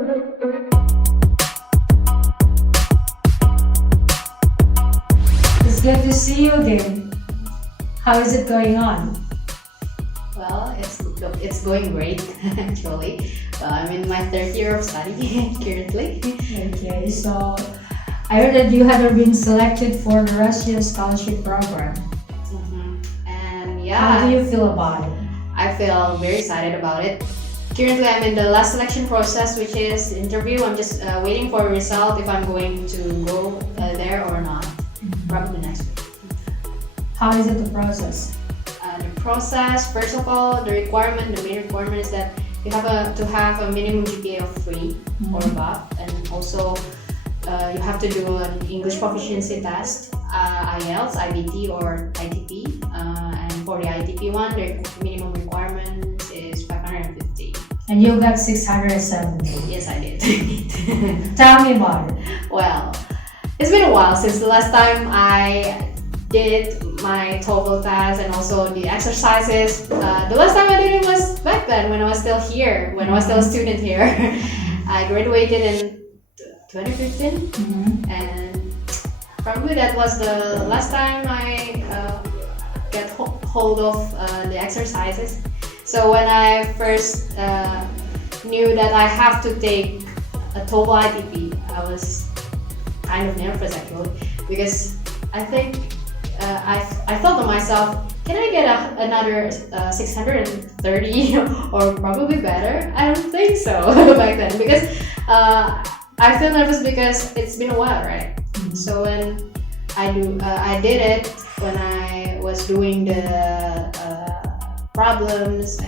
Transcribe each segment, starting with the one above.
It's good to see you again. How is it going on? Well, it's going great actually. I'm in my third year of study currently. Okay, so I heard that you have been selected for the Russian scholarship program. And yeah, How do you feel about it? I feel very excited about it. Currently, I'm in the last selection process, which is interview. I'm just waiting for a result if I'm going to go there or not. Probably next week. How is it the process? The process, first of all, the main requirement is that you have to have a minimum GPA of 3 or above, and also you have to do an English proficiency test, IELTS, IBT or ITP, and for the ITP one, the minimum requirement is 550. And you got 670. Yes, I did. Tell me about it. Well, it's been a while since the last time I did my TOEFL test and also the exercises. The last time I did it was back then when I was still here, when I was still a student here. I graduated in 2015, and probably that was the last time I get hold of the exercises. So when I first knew that I have to take a TOEFL ITP, I was kind of nervous actually, because I think I thought to myself, can I get another 630 or probably better? I don't think so back then, because I feel nervous because it's been a while, right? So when I did it when I was doing the problems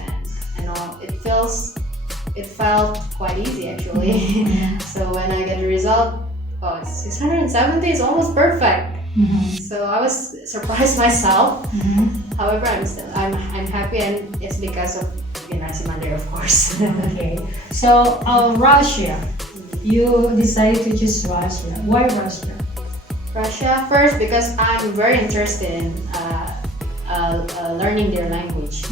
and all, it felt quite easy actually. So when I get the result, oh, it's 670 is almost perfect. So I was surprised myself. However, I'm happy, and it's because of Generasi Mandiri, of course. Okay, so Russia, you decided to choose Russia. Why Russia? Russia first because I'm very interested in learning their language.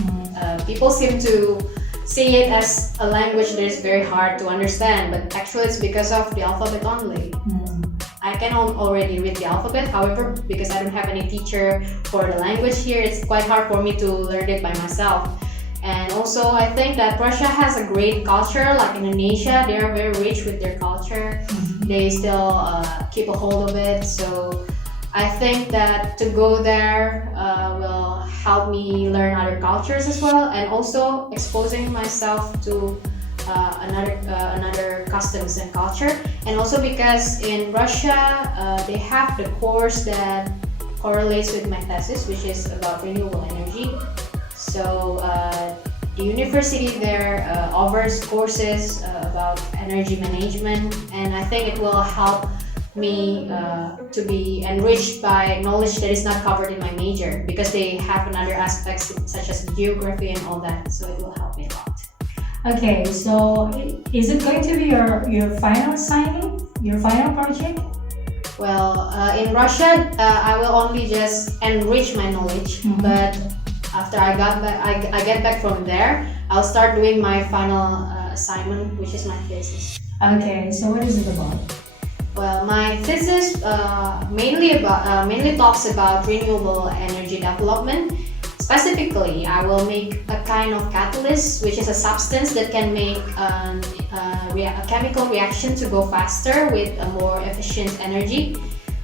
People seem to see it as a language that is very hard to understand, but actually it's because of the alphabet only. I can already read the alphabet, however, because I don't have any teacher for the language here, it's quite hard for me to learn it by myself. And also, I think that Russia has a great culture, like Indonesia. They are very rich with their culture. They still keep a hold of it. So I think that to go there will help me learn other cultures as well, and also exposing myself to another customs and culture. And also because in Russia they have the course that correlates with my thesis, which is about renewable energy. So the university there offers courses about energy management, and I think it will help me to be enriched by knowledge that is not covered in my major, because they have another aspects such as geography and all that, so it will help me a lot. Okay, so is it going to be your final assignment, your final project? Well, in Russia, I will only just enrich my knowledge, but after I get back from there, I'll start doing my final assignment, which is my thesis. Okay, so what is it about? Well, my thesis mainly talks about renewable energy development. Specifically, I will make a kind of catalyst, which is a substance that can make a chemical reaction to go faster with a more efficient energy.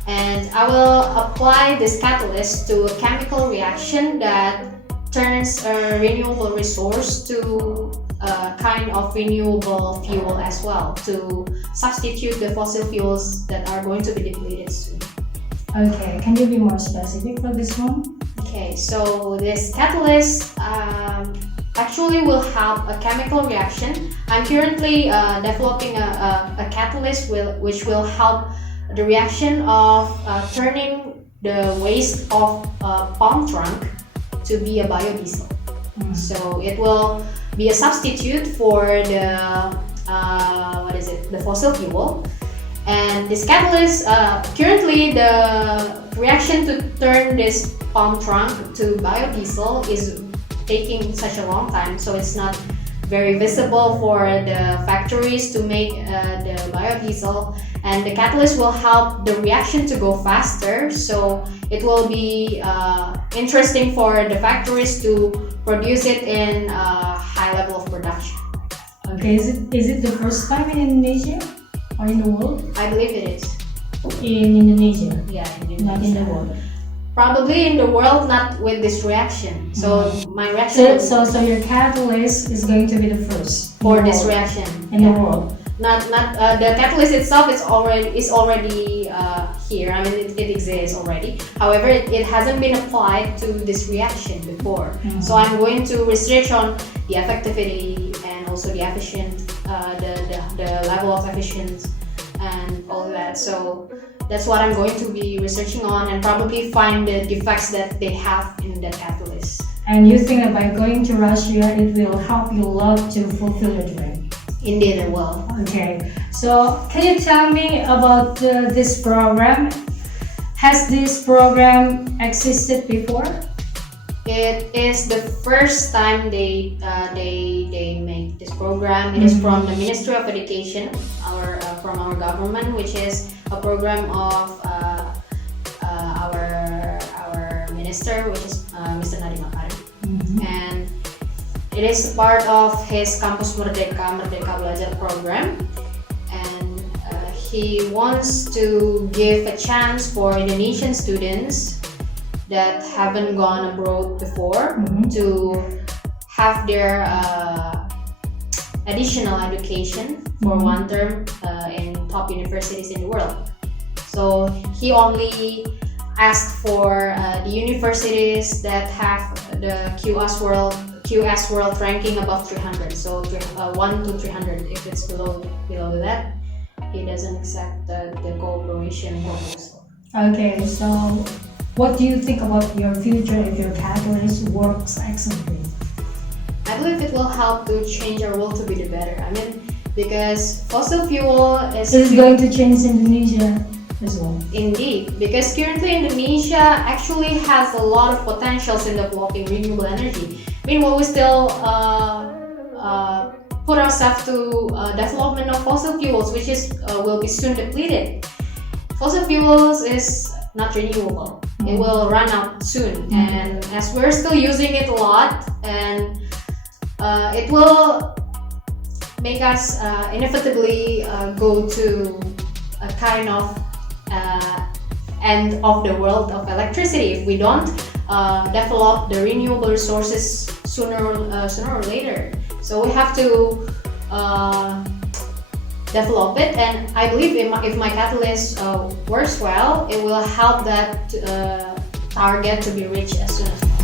And I will apply this catalyst to a chemical reaction that turns a renewable resource to a kind of renewable fuel as well, to substitute the fossil fuels that are going to be depleted soon. Okay, can you be more specific for this one? Okay, so this catalyst actually will help a chemical reaction. I'm currently developing a catalyst which will help the reaction of turning the waste of a palm trunk to be a biodiesel. So it will be a substitute for the fossil fuel. And this catalyst, currently the reaction to turn this palm trunk to biodiesel is taking such a long time, so it's not very visible for the factories to make the biodiesel, and the catalyst will help the reaction to go faster, so it will be interesting for the factories to produce it in a high level of production. Okay, is it the first time in Indonesia or in the world? I believe it is. In Indonesia, Yeah, not in the world. Probably in the world, not with this reaction. So my reaction So your catalyst is going to be the first for in the this world. reaction In the world. Not the catalyst itself is already here. I mean, it exists already. However, it hasn't been applied to this reaction before. So I'm going to research on the effectivity and also the efficient, the level of efficiency and all that. So that's what I'm going to be researching on, and probably find the defects that they have in the catalyst. And you think that by going to Russia, it will help you a lot to fulfill your dream? Indeed, it will. Okay, so can you tell me about this program? Has this program existed before? It is the first time they make this program. It is from the Ministry of Education, from our government, which is a program of our minister, which is Mr. Nadiem Makarim, and it is part of his Kampus Merdeka Belajar program, and he wants to give a chance for Indonesian students that haven't gone abroad before to have their additional education for one term in top universities in the world. So he only asked for the universities that have the QS World ranking above 300. So 1 to 300. If it's below that, he doesn't accept the cooperation proposal. Okay, so what do you think about your future if your catalyst works excellently? I believe it will help to change our world to be the better. I mean, because fossil fuel is going to change Indonesia as well. Indeed, because currently Indonesia actually has a lot of potentials in developing renewable energy. Meanwhile, we still put ourselves to development of fossil fuels, which is will be soon depleted. Fossil fuels is not renewable. It will run out soon, and as we're still using it a lot, and it will make us inevitably go to a kind of end of the world of electricity if we don't develop the renewable resources sooner or later. So we have to develop it, and I believe if my catalyst works well, it will help that target to be reached as soon as possible.